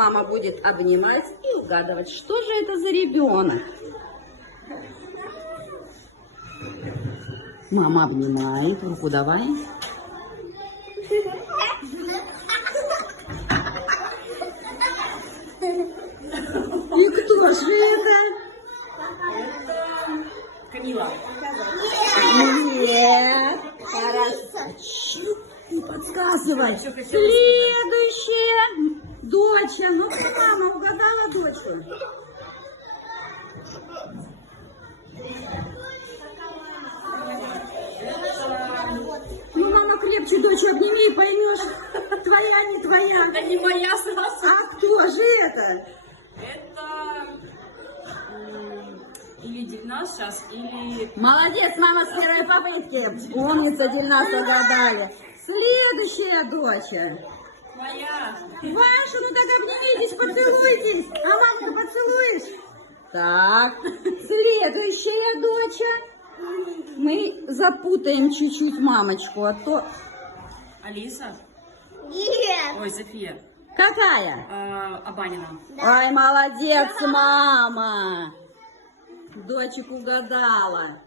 мама будет обнимать и угадывать, что же это за ребенок. Мама обнимает, руку давай. И кто же это? Камила. Нет. Хорошо. Не подсказывай. Следующее. Доча. Ну, мама угадала дочку. Ну, мама крепче дочь обними и поймешь, твоя, не твоя. Это не моя сразу. А кто же это? Это или Дильназ сейчас, или... Молодец, мама, с первой попытки. Умница, Дильназ, угадали. Следующая доча. Моя. Ваша, ну так обнимитесь, поцелуйтесь. А маму-то поцелуешь? Так, следующая доча. Мы запутаем чуть-чуть мамочку, а то... Алиса? Нет. Ой, София. Какая? Абанина. Ой, молодец, мама. Дочек угадала.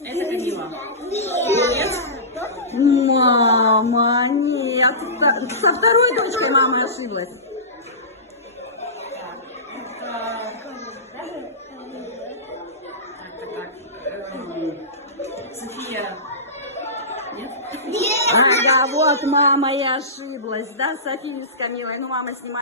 Это Камила. Нет. Мама, нет. Со второй дочкой мама ошиблась. София. Нет? Нет. Ага, вот мама и ошиблась. Да, София с Камилой. Ну, мама снимает.